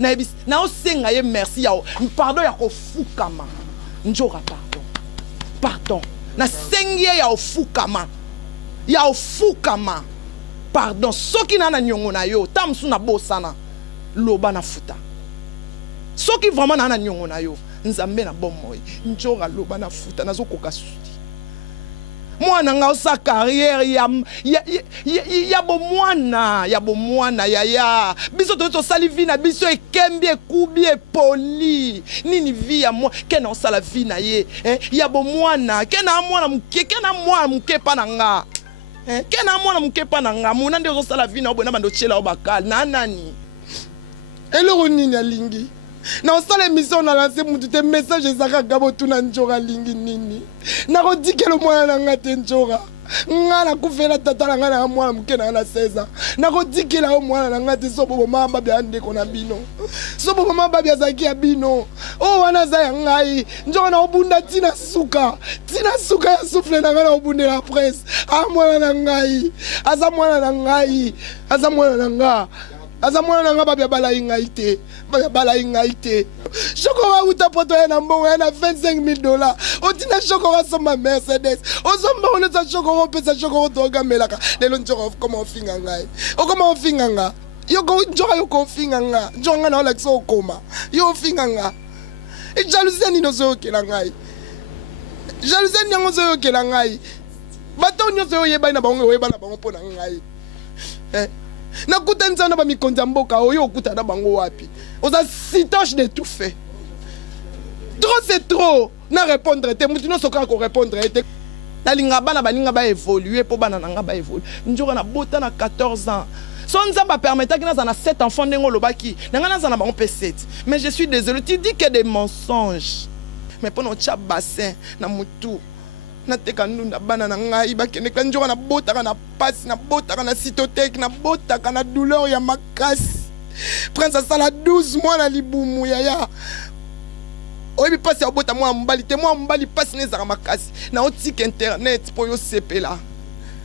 Na osenga ye merci ya pardon ya kofukama. Njora pardon. Pardon. Na sengi ya ofukama. Ya ofukama. Pardon. Soki na nyongo na yo, tamsu na bosana. Loba na futa. Soki vraiment na nyongo na yo, nzambe na bomoy. Njora loba na futa nazo kokasudi. Mwana nga osa carrière ya bomwana ya biso to salivi na biso ekembi ekubi epoli nini vi ya moi kena osala vi na ye ya bomwana kena mwana muke pa na nga kena mwana muke pa na nga muna nde osala vi na obona bando chela obakal na nani eloko nini alingi na osala émission na lancé mutu te message ezaka gabo tuna njora lingi nini na kodikelo mwana na ngate njora ngana kufela tata na ngana mwana mukena na 16 na kodikela mwana na ngate sobo mamba bya ndeko na bino sobo mamba bya zaki ya bino o wana za ngai njora na obunda tina suka ya souffle na ngana obunde la presse mwana na ngai aza mwana na ngai aza mwana na nga azamwana nanga babya bala ingaite shokora uta poto ya na mbongo ya na $25,000 otina shokora soma Mercedes ozomba onesa shokora pesa shokora toga melaka lelo njoko koma ofinga ngai okoma ofinga nga yoko njoko yoko ofinga nga njonga na ola kiso okoma yo ofinga nga jalousie ni nozo kela ngai jalousie ni ngozo kela ngai bato nyozo yo yeba na bango yeba na bango pona ngai na kutanza na ba mikonza mboka oyo okuta na bango wapi oza sitoche de tout fait trop c'est trop na répondre te mutu no soka ko répondre te na linga bana baninga ba évoluer po bana nanga ba évoluer njora na bota na 14 ans son nzamba permettre que na 7 enfants ndengo lobaki nanga na na bango P7 mais je suis désolé tu dis que des mensonges mais pour notre chat bassin na mutu na teka ndunda bana na ngai bakene kanjoka na botaka na pasi na botaka na cytothèque na botaka na douleur ya makasi prince sala 12 mois na libumu ya oyebi pasi ya bota mwa mbali te mwa mbali pasi nezaka makasi na otike internet po yo sepela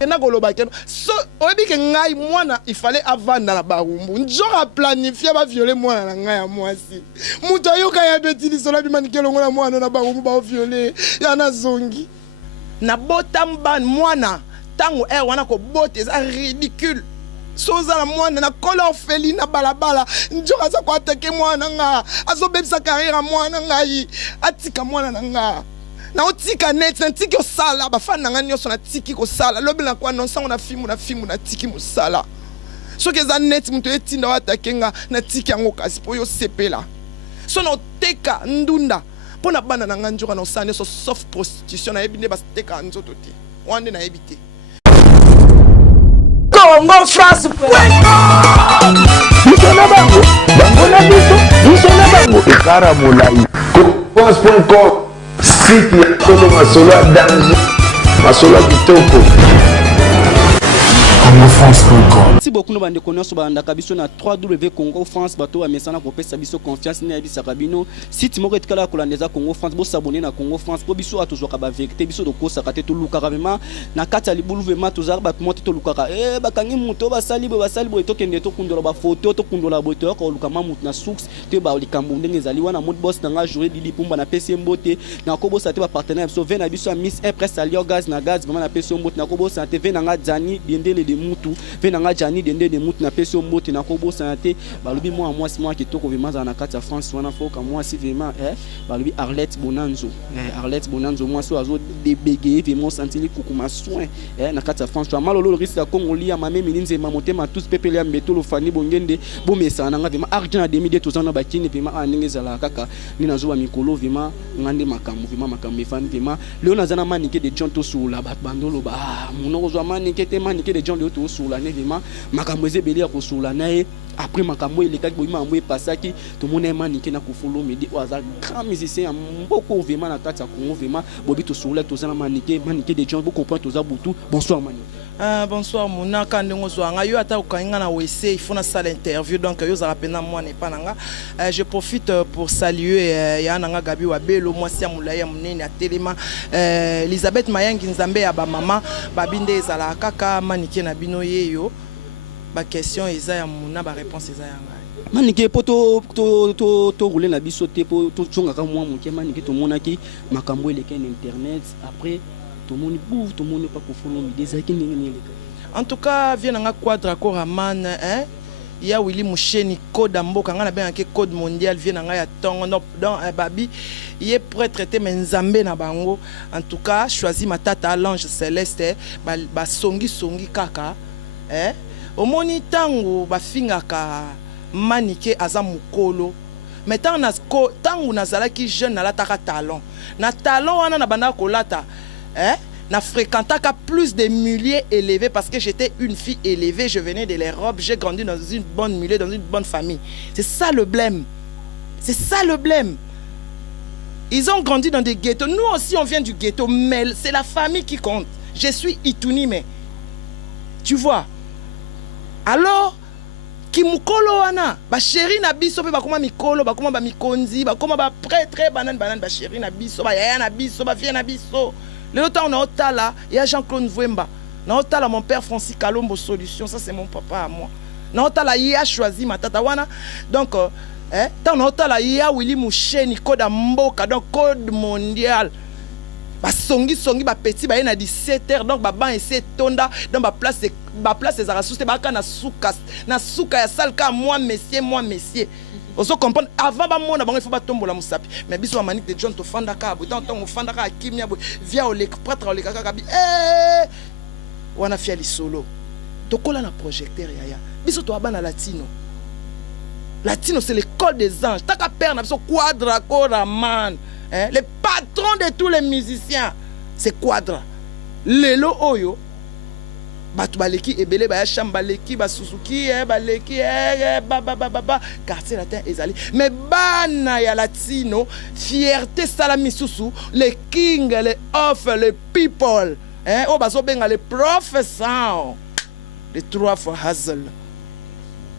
na koloba keno so oyebi ke ngai mwana ifale avanda na barumbu njora planifier ba violer mwana na ngai ya mwasi muto ayoka ya betili sola bimanikelo ngona mwana na barumbu ba violer ya na zongi na botamba mwana tango wana ko bote za ridicule soza na mwana na kola orpheline na balabala njoka za ko atake mwana nga azobebisa carrière mwana ngai atika mwana na nga na otika net na tiki osala bafana nga nyoso na tiki ko sala lobi na kwa nonsango na fimu na tiki musala soki za net muto etinda watake nga na tiki yango kasi po yo sepela so na oteka ndunda pona bana na nganjoka na osane so sauf prostitution na ebine basteka nzoto te wande na ebite Congo France Misona bango na biso misona bango ekara molai France.com site ya solo masolo ya danger masolo ya kitoko CongoFrance.com. Merci beaucoup nous bande connaissons banda kabiso na 3W Congo France bato amesana ko pesa biso confiance na bisa kabino site moko etkala ko landeza Congo France bo s'abonner na Congo France po biso atozwa ka ba vérité biso do kosa kate to luka vraiment na kati ya libulu vraiment tozar ba monter to luka bakangi muto basali bo to kende to kundola ba photo to kundola boto ko luka mamutu na source te ba likambo ndenge ezali wana mode boss na nga jouer dili pumba na PC mbote na ko bossa te ba partenaire so vena biso Miss Impress Alio Gaz na gaz vraiment na PC mbote na ko bossa te vena nga Jani Dendele de mutu venanga Jani Dende de mutu na peso mbote na kobo santé balobi moi kitoko vraiment na kati ya France wana foka moi si vraiment balobi Arlette Bonanzo moi so azo débéguer vraiment sentili kokuma soin na kati ya France to malolo risque ya Congo lia mame mininze mamotema tous pepele ya mbetolo fani bongende bo mesa na nga vraiment argent demi de tous na bakini vraiment aninge zala kaka ni nazo wa mikolo vraiment ngande makambo fan vraiment Léon azana manike de John to sula bat bandolo ba monoko zo manike te manike de John to sula ne vraiment makambo ezebeli ya kosula nae après makambo elekaki boyima amwe pasaki to mona manike na kufolo medi waza grand musicien ya mboko vraiment na kati ya Congo vraiment bobi to sula to zana manike de John bo comprendre to za butu bonsoir manike. Bonsoir Mona Kandongo Zoanga yo ata okanga na WC il faut na salle interview donc yo za rapena moi n'est pas nanga je profite pour saluer ya nanga Gabi Wabelo moi sia mulaya munene atelema Elisabeth Mayangi Nzambe ya ba mama babinde ezala kaka manike na bino yeyo ba question eza ya muna ba réponse eza ya ngai. Manike po to rouler na biso te po to chonga ka mwa moke manike to monaki makambo eleke na internet après to moni bouf to moni pas ko fono mi désaki ningi eleka. En tout cas vient nga quadra koraman hein. Il y a Willy Moucheni code mboka nga na ben ke code mondial vient nga ya tongo dans babi il est prêt traiter menzambe na bango. En tout cas choisi ma tata l'ange céleste ba songi kaka hein. Omoni tango ba fingaka manike aza mukolo mais tango nazalaki jeune nalataka talon na talon wana na banda kolata hein na fréquentaka plus de milliers élevés parce que j'étais une fille élevée, je venais de l'Europe, j'ai grandi dans une bonne milieu, dans une bonne famille. C'est ça le blême. C'est ça le blême. Ils ont grandi dans des ghettos. Nous aussi on vient du ghetto, mais c'est la famille qui compte. Je suis Ituni mais tu vois. Alors Kimukolo wana ba chéri na biso pe ba koma mikolo ba koma ba mikonzi ba koma ba prêtre banane ba chéri na biso ba yaya na biso ba vie na biso. Le temps on a otala il y a Jean-Claude Vwemba na otala mon père Francis Kalombo Solution, ça c'est mon papa à moi. Na otala il a choisi ma tata wana donc tant on a otala il y a Willy Moucheni code mboka donc code mondial. Ba songi ba petit ba na 17h donc ba ban essaie tonda dans ba place les arasouste ba ka na suka ya salka moi messieurs oso comprendre avant ba mona bango il faut ba tombola musapi mais biso ba manique de John to fanda ka bo tant on fanda ka kimia bo via o le prêtre o le kaka bi wana fiali solo to kola na projecteur yaya biso to abana latino c'est l'école des anges taka père na biso quadra koraman. Hein? Le patron de tous les musiciens, c'est Quadra. Lelo Oyo, Batu Baleki, Ebele, Bayacham Baleki, Basuzuki, Baleki, quartier latin, Ezali. Mais Bana ya Latino, fierté Salami Soussou, les kings, les off, les people. Hein? Oh, Baso Benga, les professeurs. Les trois fois Hazel.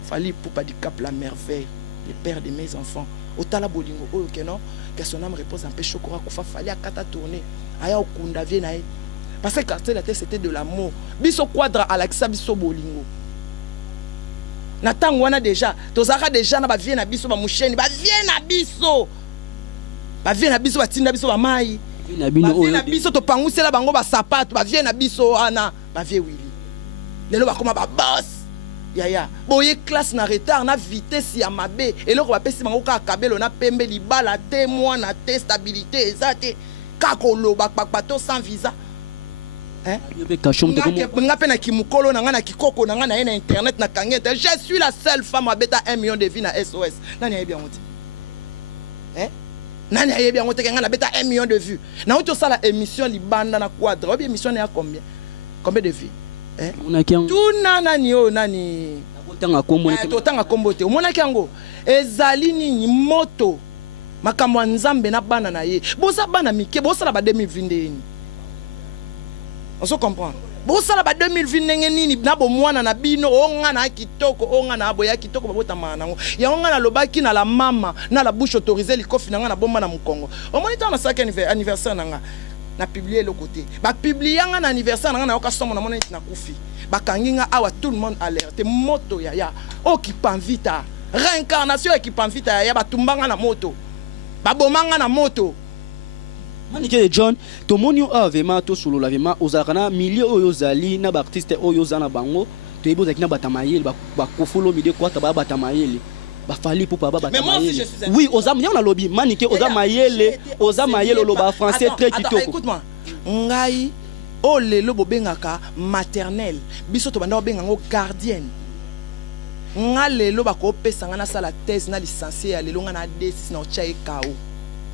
Fali Poupa du Cap, la merveille, le père de mes enfants. Otala Bolingo, Oyo Kenon. Que son âme repose un peu chokora kufa fallait à kata tourner aya okunda vie nae parce que quartier la tête c'était de l'amour biso quadra alakisa biso bolingo na tango wana déjà tozaka déjà na ba vie na biso ba musheni ba vie na biso batinda biso ba mai ba vie na biso to pangusela bango ba sapato ba vie na biso ana ba vie Willy lelo ba koma ba boss yaya boye classe na retard na vitesse ya mabe eloko bapesi bango ka kabelo na pembe libala te mwana te stabilité ezate kakolo bakpato sans visa hein nga pe na kimukolo na nga na kikoko na nga na internet na kangete je suis la seule femme à beta 1 million de vues na SOS nani ayebi yango te hein nani ayebi yango te nga na beta 1 million de vues na oto sala émission libanda na quadra obi émission ya combien de vues tout nani o nani totanga kombo te omonaki yango ezali nini moto makambo nzambe na bana na ye bosa bana mike bosala ba 2022 on se comprend bosala ba 2022 nini na bo mwana na bino onga na kitoko onga na aboya kitoko babota manango ya onga na lobaki na la mama na la bouche autorisée likofi nanga na bomba na mukongo omoni ta na saki anniversaire nanga na publier le côté ba publier nga na anniversaire nga na yoka somo na mona na kufi ba kanginga awa tout le monde alerte moto ya o qui panvita réincarnation qui panvita ya ba tumbanga na moto ba bomanga na moto manike John to moni o vraiment to solo la vraiment ozakana milieu oyo zali na ba artiste oyo zana bango to eboza kina batamayeli ba kofolo mide kwata ba batamayeli bafali pour pas batamayeli oui ozam ya na lobby manike ozamayele lo ba français très kitoko écoute-moi ngai o lelo bobengaka maternelle biso to banda obenga ngo gardienne nga lelo bakopesa nga na sala thèse na licencié ya lelo nga na D6 na ochae kao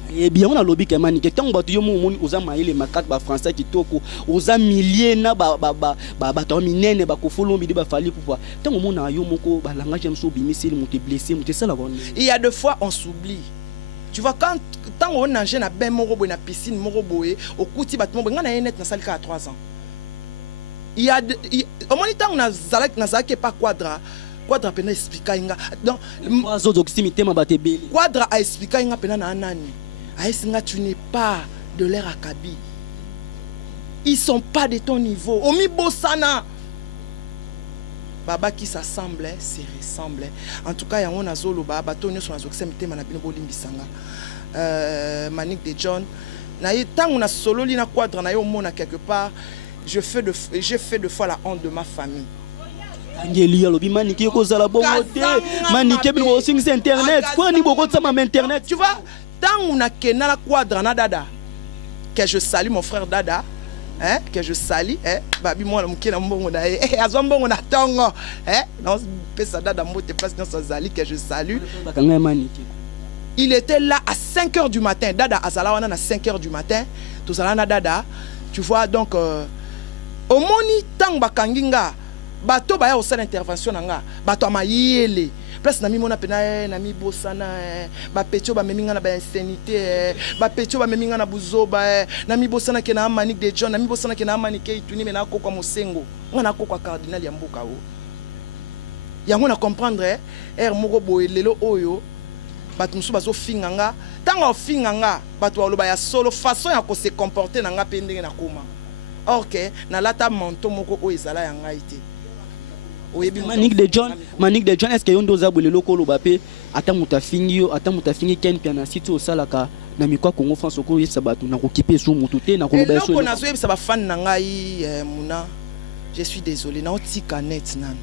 et bien on a lobby que manike tant bato yo moni ozamayele makati ba français kitoko oza millier na ba to minene ba kofolo midi ba fali pour tant on mona yo moko ba langage mso bimiseli monte blessé monte ça la bonne il y a des fois on s'oublie. Tu vois quand on nage na ben moko boy na piscine moko boy au kuti batmo nga na net na salika à 3 ans. Il y a au moins temps na zalaki pas quadra pena expliquer nga donc ozo doximité ma batebeli quadra a expliquer nga pena na nani aïsinga tu n'es pas de leur akabi. Ils sont pas de ton niveau. Omi bosana. baba qui s'assemble se ressemble. En tout cas yango nazolo ba bato nyo sur nazo mitema na bino bolimbisanga Manic de John na yetango na solo li na quadre na yo mona quelque part j'ai fait de fois la honte de ma famille. Angeli alobi Manic yoko zala bongo te Manic bi bo sing internet quoi ni boko tsama internet tu vois tango na kena la quadre na dada que je salue mon frère Dada. Hein, que je salue, hein, babi moi la mukina mbongo na azombongo na tongo, hein, non pesa Dada mbote place dans sa zali que je salue. Il était là à 5h du matin, Dada azala wana na 5h du matin, tout na Dada, tu vois donc au moni tang bakanginga, bato baya au sein d'intervention nanga, bato amayele. Place na mi mona pena na mi bosana ba petio ba meminga na ba insanité ba petio ba meminga na buzoba na mi bosana ke na Manic de John na mi bosana ke na Manic ituni me na kokwa mosengo ngana kokwa cardinal ya mboka o yango na comprendre moko boye lelo oyo bato musu bazo finganga tanga ofinganga bato aloba ya solo façon ya ko se comporter na nga pendenge na koma OK na lata manto moko o ezala ya ngai te. Manic de John, est-ce que yondo za bolelo ko lobape ata mutafingi ken piana site au salaka na mikwa Congo France ko yesa batu na ko kipe so mutu te na ko loba so. Ko na zo yebisa ba fan na ngai muna. Je suis désolé na otika net nan.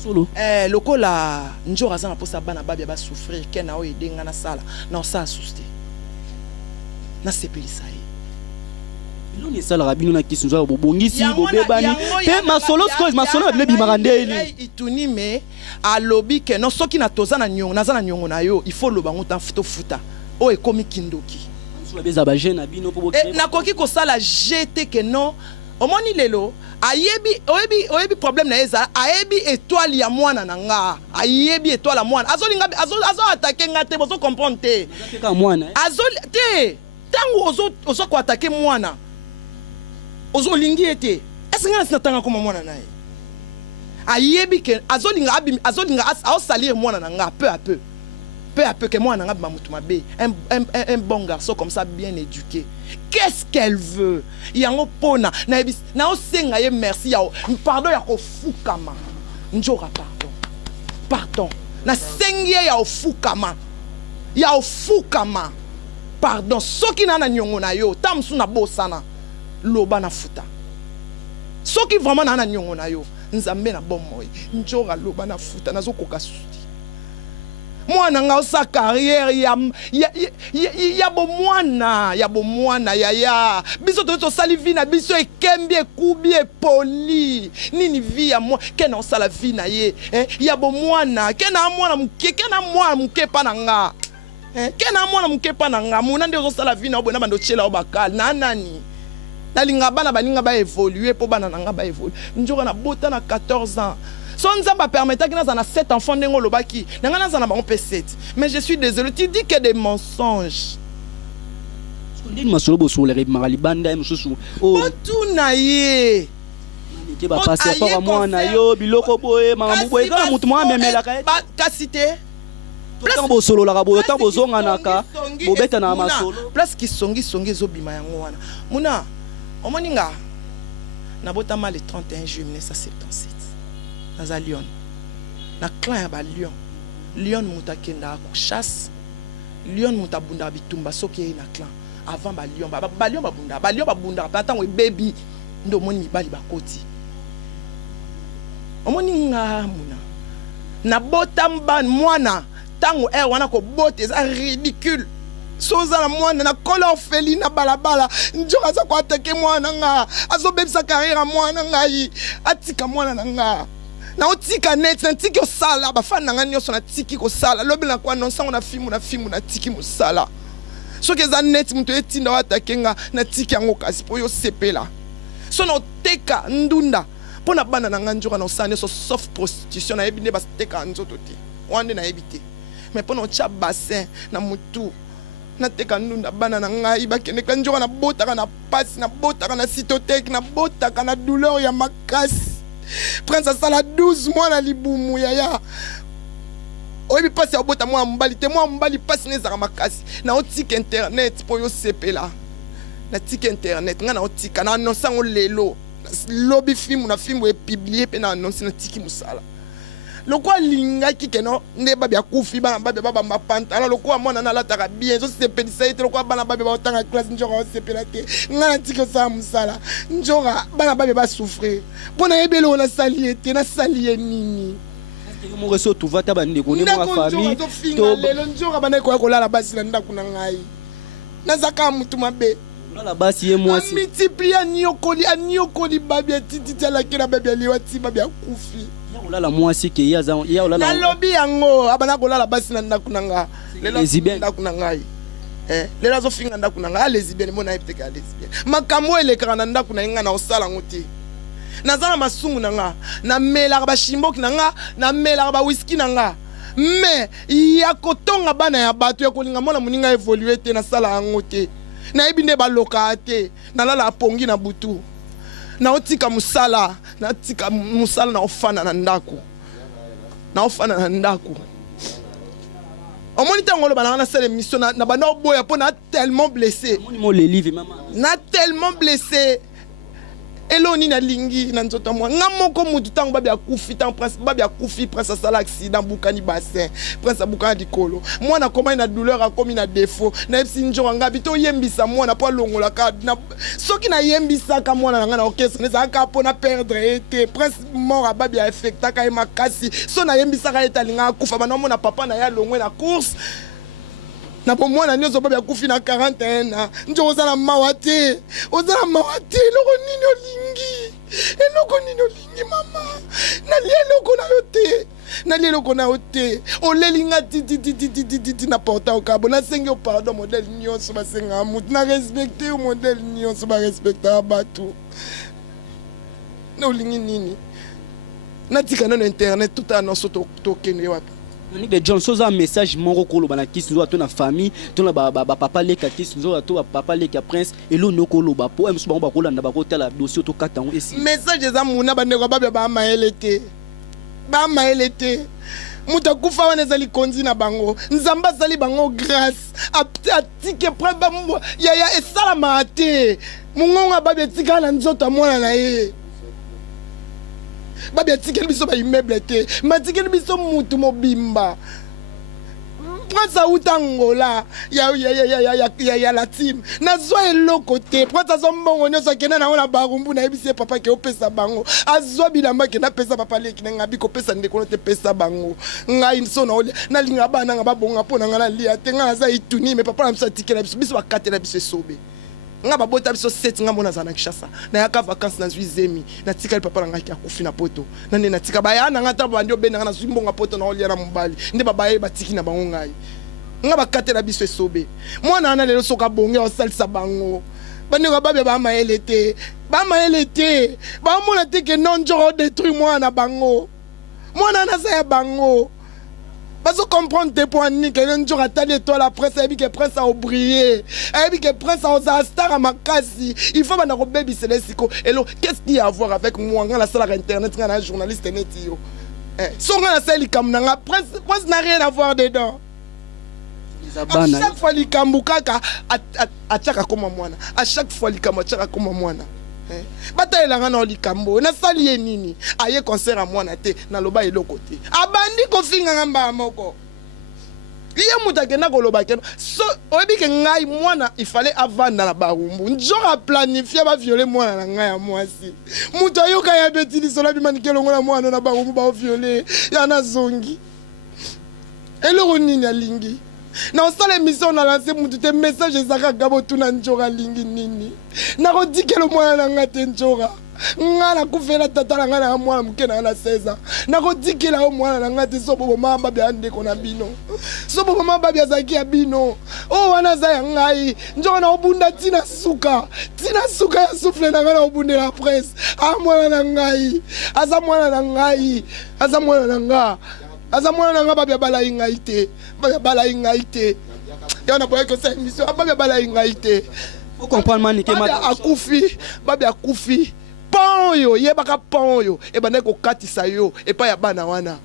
Solo. Lokola njora za na posa bana babia ba souffrir ken na o edenga na sala. Na sa asuste. Na sepelisa ye. Loni sala rabino na kisunza bobongisi bobebani pe masolo bile bimarandeli ituni me alobi ke no soki na toza na nyongo na yo il faut loba nguta futa o ekomi kindoki so beza ba jeune abino po na koki ko sala jeté ke non omoni lelo oyebi problème na eza ayebi étoile ya mwana nanga ayebi étoile ya mwana azolinga azo attaquer ngate bozo comprendre te ka mwana azoli te tango ozo ko attaquer mwana ozo lingi ete est-ce que na tanga comme mwana nae ayebi ke azolinga salir mwana nanga peu à peu que mwana nanga mamutu mabe un bon garçon comme ça bien éduqué qu'est-ce qu'elle veut yango pona na osenga ye merci ya pardon ya ko fukama njora pardon na sengi ya ofukama pardon soki na nyongo na yo tamsu na bosana loba na futa soki vraiment na nyongo na yo nzambe na bomoy njora loba na futa nazo koka sudi mwana nga osa carrière ya bomwana ya biso to sali vie na biso ekembi ekubi epoli nini vie ya moi kena osala vie na ye ya bomwana kena mwana muke pa na nga kena mwana muke pa na nga muna nde osala vie na obona bando chela obakal na nani nalinga bana baninga ba évoluer po bana nanga ba évoluer njoka na bota na 14 ans son nzamba permettait que na 7 enfants ndengo lobaki nanga na na ba 7 mais je suis désolé tu dis que des mensonges ndini masolo bo sur les marali banda msusu o tunaye ke ba passer par mwana yo biloko boye mama boye ka mutu mwa memela ka kasite Tant bosolo la rabo tant bozonga naka bobeta na masolo place ki songi ezobima yango wana muna omoninga na botama le 31 juillet 1977 na Lyon na clan ya ba Lyon mutakenda ko chasse Lyon mutabunda bitumba soki na clan avant ba Lyon babunda patango baby ndo moni mibali bakoti omoninga muna na botamba mwana tango wana ko bote za ridicule soza na mwana na kola ofeli na balabala njoka za ko atake mwana nga azobebisa carrière mwana ngai atika mwana nga na otika net na tiki osala bafana nga nyoso na tiki ko sala lobi na kwa nonsango na fimu na tiki musala soki eza net muto etinda watake nga na tiki yango kasi po yo sepela so na oteka ndunda pona bana na nga njoka na osane so sauf prostitution na ebine basteka nzoto te wande na ebite mais pendant cha bassin na mutu na teka ndunda bana na ngai bakende kanjoka na botaka na pasi na botaka na cytothèque na botaka na douleur ya makasi prince asala 12 mois na libumu ya oyebi pasi ya bota mwa mbali te mwa mbali pasi nezaka makasi na otika internet po yo sepela na tika internet nga na otika na annonce ngo lelo lobby film na film est publié pe na annonce na tiki musala lokwa lingaki keno nde babi akufi bana babi baba mapanta alors lokwa mwana na lataka bien so se pedisa ite lokwa bana babi ba otanga classe njora o se pelate ngana tiki sa musala njora bana babi ba souffrir pona ebelo na saliete na salie nini mo reso tu va ta bande ko ne mo famille to lelo njora bana ko kolala basi na ndaku na ngai nazaka mutu mabe la basi ye moi si multiplier anyokoli babi titi la kila babi aliwati babi akufi olala mwasi ke ya olala na lobby yango abana kolala basi na ndaku nanga lela ndaku nanga lela zo finga ndaku nanga lesbienne mona epeka lesbienne makambo elekaka na ndaku na nga na osala ngoti nazala masungu nanga na mela ba shimboki nanga na mela ba whisky nanga mais ya kotonga bana ya bato ya kolinga mona muninga évoluer te na sala yango te na ebinde ba loka te na lala pongi na butu na otika musala na tika musala na ofana na ndako au moins tango lo bana na sala mission na bana oboya po na tellement blessé mo le livre maman na tellement blessé eloni na lingi na nzoto moi ngamoko mutu tango babi akufi tango prince babi akufi prince sala accident bukani bassin prince bukani dikolo moi na koma na douleur a komi na défaut na epsi njora ngabi to yembisa moi na po longola ka na soki na yembisa ka moi na ngana orchestre neza ka po na perdre été prince mort babi affecta ka makasi so na yembisa ka etalinga akufa bana mo na papa na ya longwe na course na po mwana nyoso babi akufi na 41 ans njo ozala mawate eloko nini olingi mama na leloko na yote olelinga titi na porta okabo na sengi o pardon modèle nyonso basenga mutu na respecter o modèle nyonso ba respecter bato na olingi nini na tika na internet tout annonce to kene wapi ni de John Soza message moko kolo bana kisi zo to na famille to na ba papa leka kisi zo to papa leka prince elo nokolo ba po emso ba kolanda ba kotela dossier to katango esi message za muna bande ko ba maelete muta kufa wana zali konzi na bango nzamba zali bango grâce atike preba ya esala mate mungonga babe tika na nzoto mwana na ye babi atikeli biso ba immeuble te matikeli biso mutu mobimba prince autangola ya la team nazwa eloko te prince azo mbongo nyonso akende nango na barumbu nayebisi papa ke opesa bango azwa bilamba ke napesa papa leki na ngabi kopesa ndeko te pesa bango ngai so nalinga bana nga babonga mpo na nga nalia te nga naza ituni me papa na biso atikela biso bakatela biso esobe nga babota biso 7 nga mona za na Kinshasa na yaka vacances na Zuizemi na tika papa na ngaki akufi na poto na nde na tika baya na ngata bandi obena na Zuimbonga poto na olia na mobali nde babaye batiki na bango ngai nga bakatela biso esobe mwana na lelo soka bonge osalisa bango bandi nga babe ba maelete ba mona te ke non njoro détruire mwana bango mwana na sa ya bango bazo comprendre tes points ni que un jour atali toi la presse et que prince a brillé et que prince a star à makasi il faut bana ko baby celesiko hello qu'est-ce qu'il y a à voir avec moi dans la salle internet dans la journaliste net yo so nga la salle kam na prince n'a rien à voir dedans à chaque fois likambu kaka ataka koma mwana à chaque fois likambu ataka koma mwana bataelanga na likambo na sali ye nini aye concert a mwana te na loba eloko te abandi kofinga ngamba moko iye mutake na koloba keno so oyebi ke ngai mwana ifale avanda na barumbu njora planifier ba violer mwana na ngai ya mwasi mutu ayoka ya betili sola bimanike longo na mwana na barumbu ba violer ya na zongi eloko nini alingi na osala émission na lancé mutu te message ezaka gabo tuna njora lingi nini na kodikelo mwana na nga te njora nga na kufela tata na nga na mwana muke na 16 na kodikela o mwana na nga te so bobo mamba bya ndeko na bino so bobo mamba bya zaki ya bino o wana za ya ngai njora na obunda tina suka ya souffle na nga na obunde la presse a mwana na ngai aza mwana na ngai aza mwana na nga azamwana nanga babya bala ingaite yana boye ko sa émission babya bala ingaite faut comprendre manike babya akufi ponyo yebaka ponyo e bana ko katisa yo e pa ya bana wana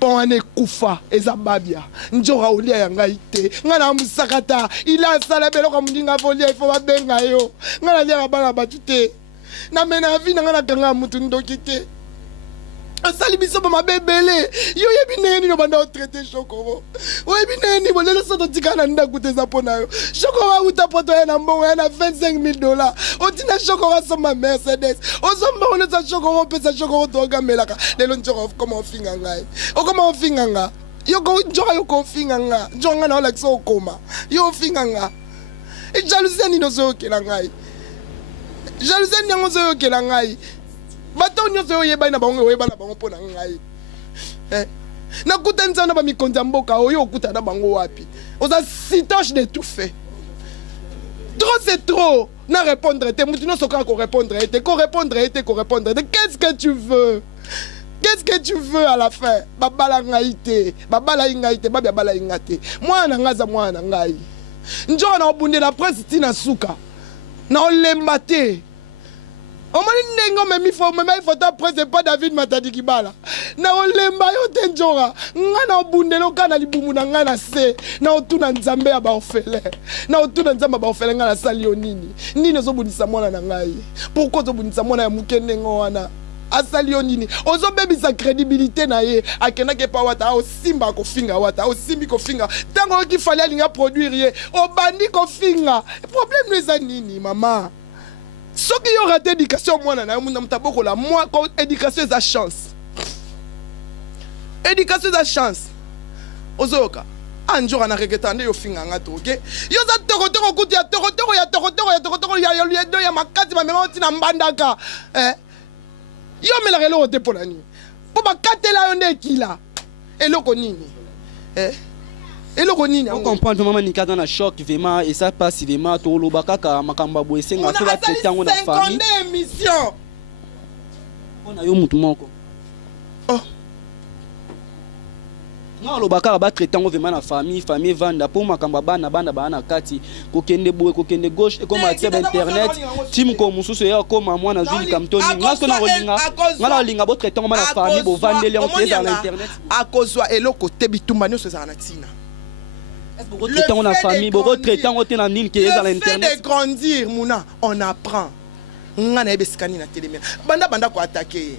pone kufa eza babya njora olia ya ngaite ngana musakata ila sala beloko mundinga volia ifo babenga yo ngana lia bana batute na mena vie na nga na kanga mutu ndoki te asali biso ba mabebele yo yebi neni no banda traiter Chokoro oyebi neni bo lelo so tika na ndaku te za pona yo Chokoro uta poto ya na mbongo ya na $25,000 otina Chokoro soma Mercedes ozomba ono za Chokoro pesa Chokoro toga melaka lelo njoko koma ofinga ngai okoma ofinga nga yoko njoka yoko ofinga nga njonga na olakisa okoma yo ofinga nga jalousie ni no zo okela ngai jalousie ni ngo zo okela ngai bato nyonso oyeba na bango oyeba na bango mpona ngai nakuta nzana bamikonzi ya mboka oyo okuta na bango wapi oza sitoche de tout fait trop c'est trop na répondre te mutu nyonso kaka korépondre ete korépondre ete korépondre ete qu'est-ce que tu veux qu'est-ce que tu veux à la fin babala ngai te babala ngai te babia bala nga te mwana nga za mwana ngai njoka na obundela prince tina suka na olemba te omoni ndenge omemi foto prince pas David Matadi Kibala na olemba yo te njoka nga na obundela oka na libumu na nga na se na otuna nzambe ya baorphelin na otuna nzambe ya baorphelin nga nasali yo nini ozobundisa mwana na ngai pourquoi ozobundisa mwana ya moke ndenge wana asali yo nini ozobebisa crédibilité na ye akendaki pa wata osimba kofinga wata osimbi kofinga ntango oyoki fali alinga produire ye obandi kofinga problème eza nini mama soki yo rate éducation mwana na yo muna mutabokola mwa ko éducation eza chance éducation eza chance ozoyoka anjoka na regeta nde yo finga nga to ok yo za tokotoko kuti ya tokotoko ya makati bamema otina mbandaka yo melaka eloko te mpona nini mpo bakatela yo nde ekila eloko nini eloko nini on comprend vraiment ni kata na choc vraiment et ça passe vraiment to loba kaka makambo boye senga to ba traiter ngo na famille émission on a yo mutu moko oh non loba kaka ba traiter ngo vraiment na famille vanda pour makambo bana bana kati kokende boye kokende gauche et comme atie internet tim ko mususu ya koma mwana zuli kamtoni ngaso na rolinga ngala rolinga bo traiter ngo na famille bo vandele on teza na internet akozwa eloko te bitumba nyoso za na tina. Le fait de grandir, Mouna, on apprend. On a na télé. Banda ko attaquer.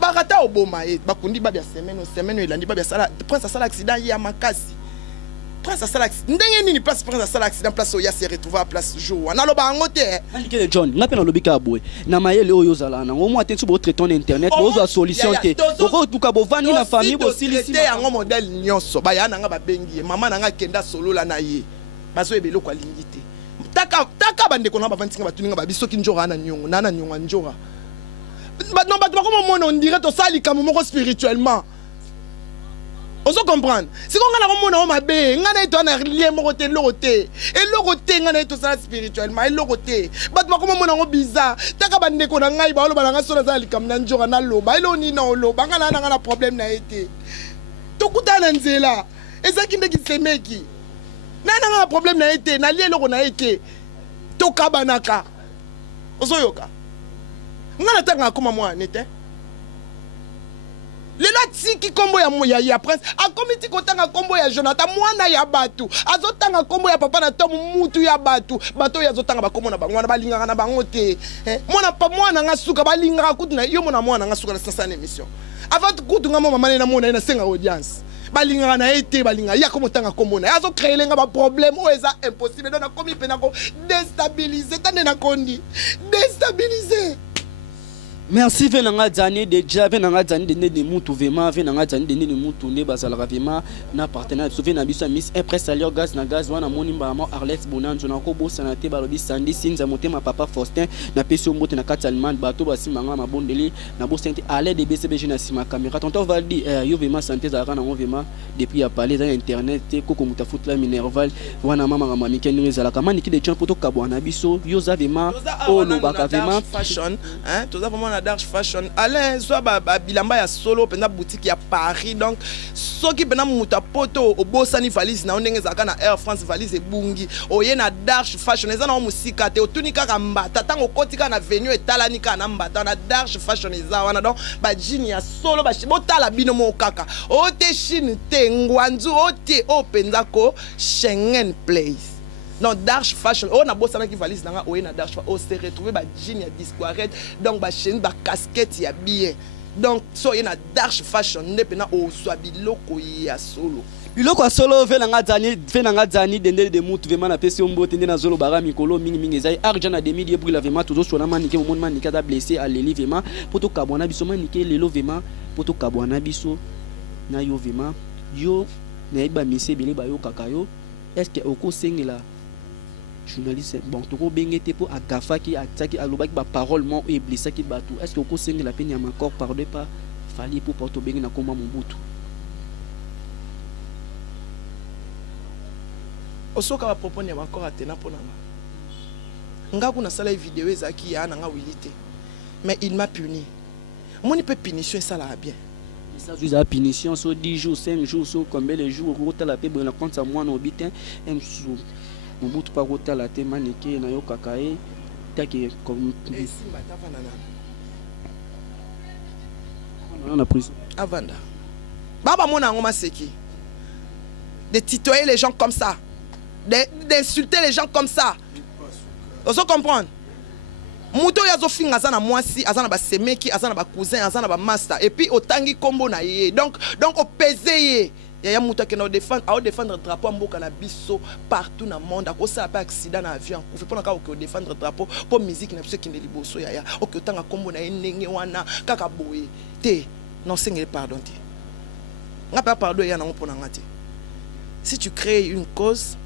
Barata oboma e bakundi babia semaine elandi babia sala prince sala accident ya makasi. Prince sala accident. Ndenge nini place prince sala accident place oya se retrouver à place jour. Na loba ngote. Ndike John, ngape na lobika boy. Na mayele oyo zala na. Au moins tentu bo traiter internet, bo zo solution te. Boko tuka bo vandi na famille bo silisi. Te yango modèle nyonso. Ba ya nanga ba bengi. Mama nanga kenda solo la na ye. Bazo ebelo kwa lingite. Taka bande ko na ba vantinga batuninga ba biso ki njora na nyongo. Na nyonga njora. Non, comment on dirait que ça est spirituellement. On se comprend. Si on a un mabe, on a un lien moroté, l'oroté. Et l'oroté, on a tout ça spirituellement. Et l'oroté. But comment on a bizarre. T'as pas de qu'on a un bailo, on a sur la salle comme Nanjora Naloba. Et l'on y n'a pas un problème n'a été. Tout coup là. Et ça qui n'est qui se met qui. N'a un problème n'a été. N'a lié l'on a été. Toka banaka. Ozoyoka. Ngana tanga koma mwa nete lela tiki kombo ya prince a komiti kotanga kombo ya Jonathan mwana ya batu azotanga kombo ya papa na tomu mutu ya batu ya zotanga bakombo na bango na balinga na bango te mwana nga suka balinga kutu na yo mwana nga suka na sasa na émission avant kutu nga mama na mona na senga audience balinga na ete balinga ya komotanga kombo na azo créer lenga ba problème o eza impossible donc na komi pena ko déstabiliser tande na kondi déstabiliser. Merci venanga dzani déjà venanga dzani de mutu vraiment venanga dzani de mutu ne bazala vraiment na partenaire souvenir na biso Miss Presse Alio Gaz na gaz wana moni mbama Arlette Bonanzo na ko bosana te balobi Sandy Sinza motema papa Faustin na peso mbote na kati allemande bato basimanga mabondeli na bosente ale de BCBG na sima caméra tonton Valdi yo vraiment santé za kana on vraiment depuis a parler dans internet ko ko mutafuta la Minerval wana mama mama mikeni ezala kama niki de champ poto kabwana biso yo za vraiment o no baka vraiment fashion hein to za vraiment Dark Fashion Alain soit bilamba ya solo pena boutique ya Paris donc soki pena muta poto obosani valise na ndenge zaka na Air France valise ebungi oye na Dark Fashion eza na musika te otunika ka mbata tango kotika na venue etalani ka na mbata na Dark Fashion eza wana donc ba jean ya solo ba botala bino mo kaka ote Chine te ngwanzu ote openza ko Schengen Place non Darche Fashion on a bossé qui valise nanga o na Darche on s'est retrouvé ba jean ya disquarette donc ba chaîne ba casquette ya bien donc so na Darche Fashion ne pena o so biloko ya solo biloko solo ve nanga zani dende de mutu vraiment na pesi ombote ndena zolo bara mikolo mingi ezai argent na demi die brûle vraiment toujours sur na manike au monde manike da blessé à l'eli vraiment poto kabwana biso manike lelo vraiment poto kabwana biso na yo vraiment yo na ba mise bele ba yo kakayo est-ce que oko sengela journaliste bon toko bengete po agafa ki ataki alobaki ba parole mo e blessa ki batu est-ce que oko sengela peni ya makor par deux pas fali pour porto bengi na koma Mobutu osoka ba propone ya makor atena pona nga kuna sala vidéo ezaki ya nanga wilité mais il m'a puni moni pe punition ça là bien ça juste la punition sur 10 jours 5 jours sur combien les jours au la paix bon la compte à moi no bitin em sou Mobutu pas rota la te manike na yo kakae take comme et si batava nana on a pris avanda baba mona ngoma seki de titoyer les gens comme ça d'insulter les gens comme ça vous comprenez muto yazo finga azana mwasi azana ba semeki azana ba cousin azana ba master et puis otangi kombo na ye donc au peser ye ya muto ke na défendre drapeau mboka na biso partout na monde ko ça pas accident na avion ko fait pona ka ko défendre drapeau pour musique na biso ki liboso ya ok otanga kombo na ye ndenge wana kaka boye te non sengele pardon te nga pas pardon ya na mpona ngate si tu crées une cause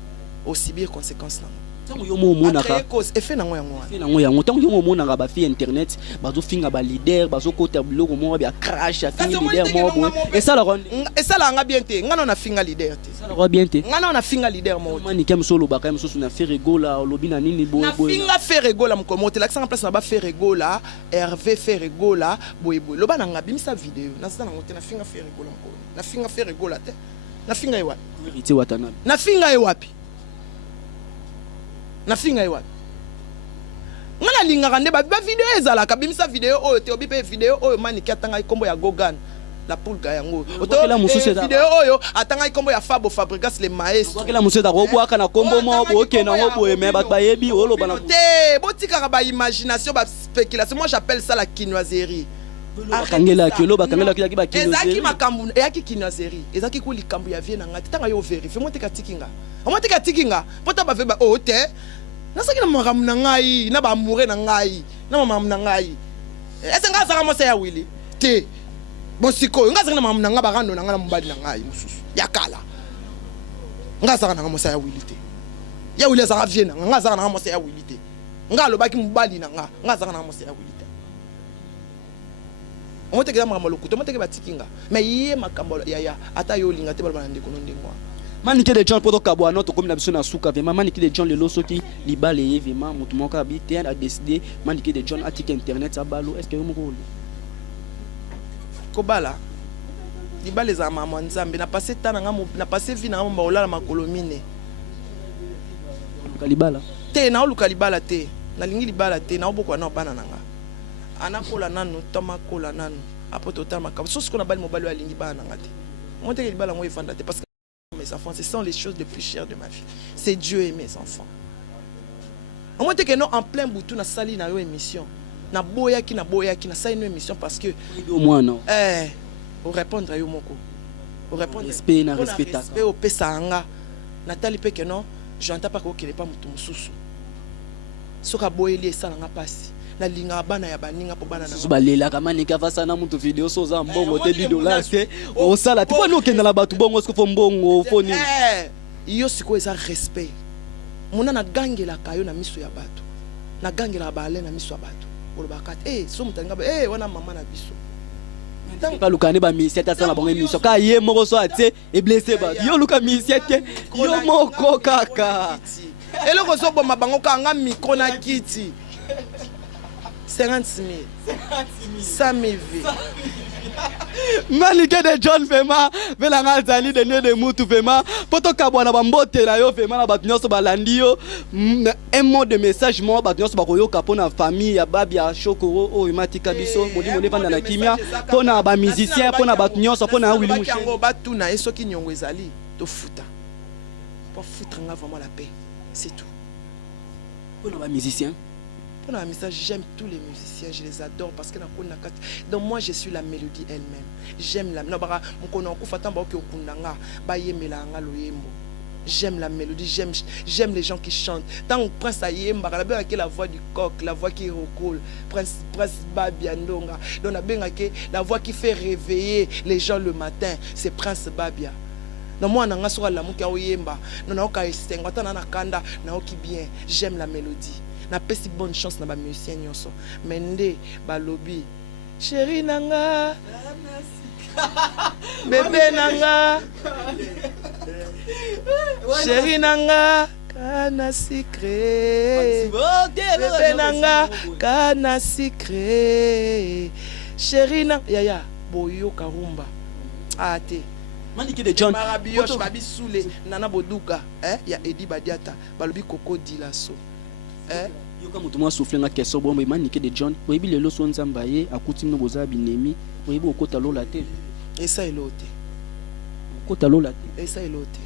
aussi bien conséquences na tango yo mo mona ka cause effet nango yango effet nango yango tango yo mo mona ka ba fi internet bazo finga ba leader bazo kota biloko mo ba crash a finga leader mo et ça la nga bien te ngana na finga leader te ça la bien te ngana na finga leader mo mani kem solo ba kam so na faire rigola lobi na nini boy boy na finga faire rigola mkomo te l'accent en place na ba faire rigola Hervé faire rigola boy boy loba na nga bimisa vidéo na ça na ngote na finga faire rigola mkomo na finga faire rigola te na finga ewa ite watana na finga ewapi na finga ewa ngana lingaka nde ba video ezalaka bimisa video oyo te obi pe video oyo maniki atanga ikombo ya Gogan la pulga yango video oyo atanga ikombo ya Fabo Fabregas le maestro kila museta ko bwaka na kombo mo boke na ngo boye me ba yebi olo bana te botika ba imagination ba spéculation moi j'appelle ça la quinoiserie bakangela kilo bakangela kila ki ba kinoiserie ezaki makambu yaki kinoiserie ezaki ko likambu ya vie na ngati tanga yo vérifie mo te katikinga mo te katikinga pota ba veba o te nasaki na makamu na ngai na ba amoureux na ngai na mamamu na ngai ese nga zaka mosa ya wili te bosiko nga zaka na mamamu na nga bakando na nga na mobali na ngai mususu ya kala nga zaka na nga mosa ya wili te ya wili zaka vie na nga zaka na nga mosa ya wili te nga lobaki mobali na nga zaka na nga mosa ya wili te on te kela makambo lokuto on te ke batikinga mais yé makambo ya ata yo linga te bala na ndeko ndengwa manike de John poto kabwana to comme na biso na suka vraiment manike de John le loso qui libale ye vraiment mutu moka habité a décidé manike de John atika internet abalo est-ce que moko ko bala libale za mama nzambe na passé tana nga na passé vie na mba olala makolo mine kalibala te na oluka libala te na lingi libala te na oboko na bana nanga anakola nanu tomakola nanu apoto tama ka so ce qu'on a bali mobali alingi bana nanga te monte ke libala ngo efanda te parce que mes enfants ce sont les choses les plus chères de ma vie c'est Dieu et mes enfants on monte que non en plein boutou na sali na yo émission na boyaki na sali no émission parce que au moins non au répondre à yo moko au répondre respect na respecta respect au pesanga natali pe que non j'entends pas ko kele pas mutu mususu soka boyeli ça nga pasi la linga bana ya baninga po bana na balela kama nikavasa na mutu video so za mbongo te $10 te o sala te po no kenda na batu bongo sko fo mbongo fo ni yo siko eza respect mona na gangela kayo na miso ya batu na gangela bale na miso ya batu oloba kati so mutanga wana mama na biso pas lukane ba misiete asala bongo émission ka ye moko so ate e blessé ba yo luka misiete yo moko kaka eloko so boma bango kanga micro na kiti 50 000 100 000 vies Manike de John Fema velanga zali de ne de mutu Fema poto kabwana bambote na yo Fema na batu nyonso balandi yo un mot de message mo batu nyonso bakoyoka pona famille ya babi ya Shokoro o imatika biso modimo ne vanda na kimia pona ba musicien pona batu nyonso pona Willy Mouché yango batu na esoki nyongo ezali to futa po futa nga vraiment la paix c'est tout. Pour les musiciens. Pour la message, j'aime tous les musiciens, je les adore parce que donc moi je suis la mélodie elle-même. J'aime la j'aime la mélodie, j'aime les gens qui chantent. Tant que Prince Ayemba, la voix du coq, la voix qui recoule, Prince Babiandonga, donc la voix qui fait réveiller les gens le matin, c'est Prince Babia. Donc moi nanga sur la muka oyemba, non oka estengo tana na kanda na oki bien, j'aime la mélodie. Na pesi bonne chance na ba musicien nyonso. Mende balobi chéri nanga bébé nanga chéri nanga kana secret bébé nanga kana secret chéri nanga yaya boyo karumba ate Manike de John Marabioche babi soule nana boduka ya Edi Badiata balobi koko dilaso yoka mutu mwa souffle na keso bombe manike de John oyebi lelo so nzamba ye akuti no boza binemi oyebi okota lola te esa elote okota lola te esa elote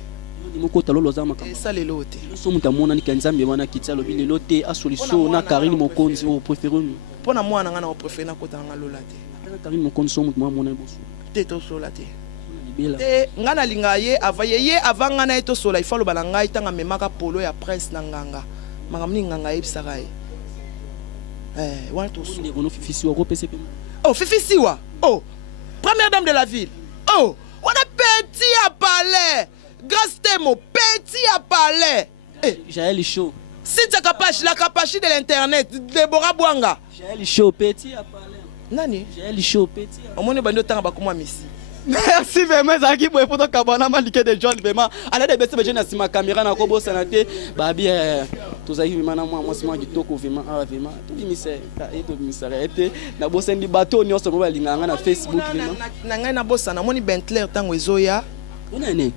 ni mokota lola za makamba esa lelote so mutu amona ni kanzambe wana kitsa lobi lelo te a solution na Karine Mokonzi o préféré pona mwana ngana o préféré na kota nga lola te Karine Mokonzi so mutu mwa mona boso te to sola te te ngana linga ye avanga na eto sola ifalo balanga itanga memaka polo ya Prince na nganga makamni nganga ebisaka ye wana to so ne fifisi wa ko PCP oh fifisiwa oh première dame de la ville oh on a petit à palais Gastemo petit à palais Jaël Chaud si tu capache la capacité de l'internet Deborah Bwanga Jaël Chaud petit à palais nani Jaël Chaud petit au moins bando tanga bakoma Messi. Merci vraiment Zaki pour photo kabana manike de John vraiment ala de bese beje na sima caméra na ko bosa na te babi tozaki vraiment na moi sima kitoko vraiment vraiment to bimise to bimisara ete na bosa ndi bato nyonso ba linganga na Facebook vraiment na ngai na bosa na moni Bentley tango ezoya onane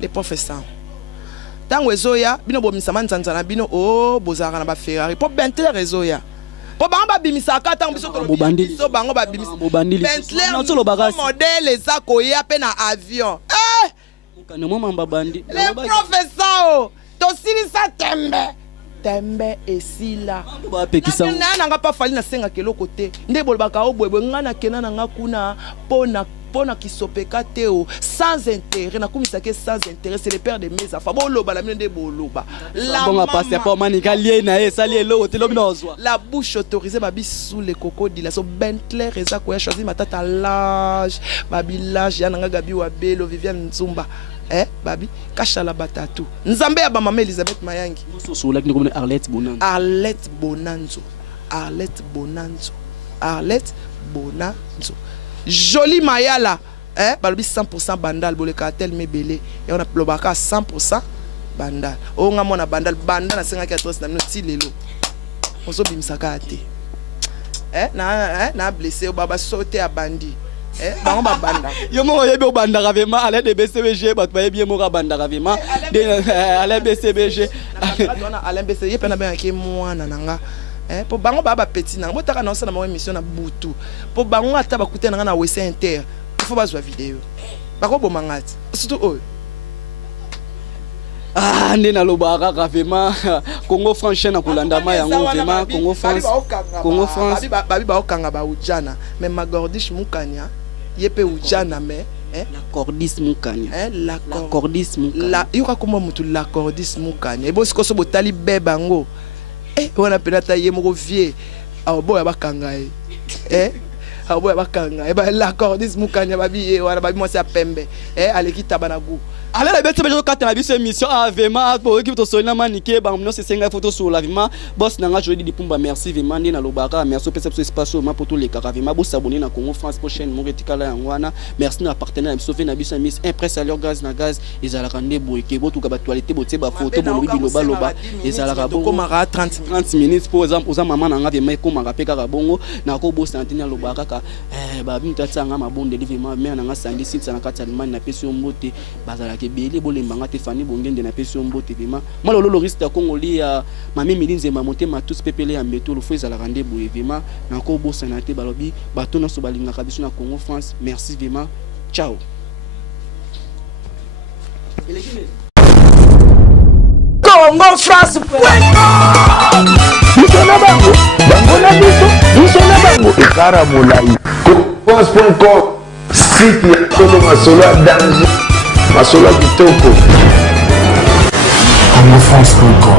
les professeurs tango ezoya bino bomisa manzanza na bino oh bozaka na ba Ferrari po Bentley ezoya po bango babimisa kata biso to bobandeli so bango babimisa bobandeli Bentley modèle eza koya pe na avion kana mama babandi les professeurs to silisa tembe esila ba pekisa na nga pa fali na senga keloko te nde bolbaka obwebwe ngana kena na nga kuna pona kisopeka teo sans intérêt na kumisa ke sans intérêt c'est le père de mes enfants boloba la mine de boloba la bonga passer pas manika lié na e sali elo te lobi na ozwa la bouche autorisée babi sous les crocodiles so Bentley reza ko ya choisi matata large babi large ya nga gabi wa belo Viviane Nzumba babi kasha la batatu nzambe ya ba mama Elizabeth Mayangi so like ni comme Arlette Bonanzo Jolie Mayala balobi 100% bandal boleka tel mebele et on a plobaka 100% bandal o nga mona bandal na senga ki atroce na minute lelo ozo bimisaka te na blessé o baba sauter a bandi bango ba banda yo mo yebi o banda vraiment ale de BCBG bat ba yebi mo ka banda vraiment ale BCBG ale BCBG ye pena ben ki mwana nanga po bango baba petit nanga botaka na osana mo émission na butu po bango ata bakute nanga na wese inter il faut bazwa vidéo bako bomangati surtout oyo nde na lobaka vraiment Congo France na kolanda ma yango vraiment Congo France babi ba okanga ba ujana mais Magordish Mukanya yepe ujana mais la cordis Mukanya la cordis Mukanya la yoka kuma mutu la cordis Mukanya ebo sikoso botali bebango wana penata ye moko vie aboya bakanga aboya bakanga ba la cordis Mukanya babi wana babi mwasi ya pembe aleki tabana gu allez la bête bejo kata na biso émission vraiment pour équipe to solina manike ba mno se senga photo sur la vraiment boss nanga jodi di pumba merci vraiment ni na lobaka merci pesa so espace ma poto le kaka vraiment boss abonner na Congo France prochaine mo retikala yangwana merci na partenaire biso na biso miss impress alors gaz na gaz ezala kande boyeke botu ka actualité botie ba photo bolobi biloba loba ezala ka bongo komara 30 minutes pour exemple oza mama nanga vraiment komara pe kaka bongo na ko boss na tina lobaka ka ba bimta tsanga mabonde vraiment mais nanga sandi site na kati Allemagne na pesi mbote bazala bele bolembanga te fani bongende na pesi mbote vraiment moi lolo risque ya Congo lia mami milinze ma monter ma tous pepele ya meto le faut ezala rande boye vraiment na ko bossa na te balobi bato na so balinga kabiso na Congo France merci vraiment ciao. Congo France. Biso na bango, bango na biso na bango. Ekara molai. France.com, site ya solo masolo ya danger, masolo ya kitoko. CongoFrance.com.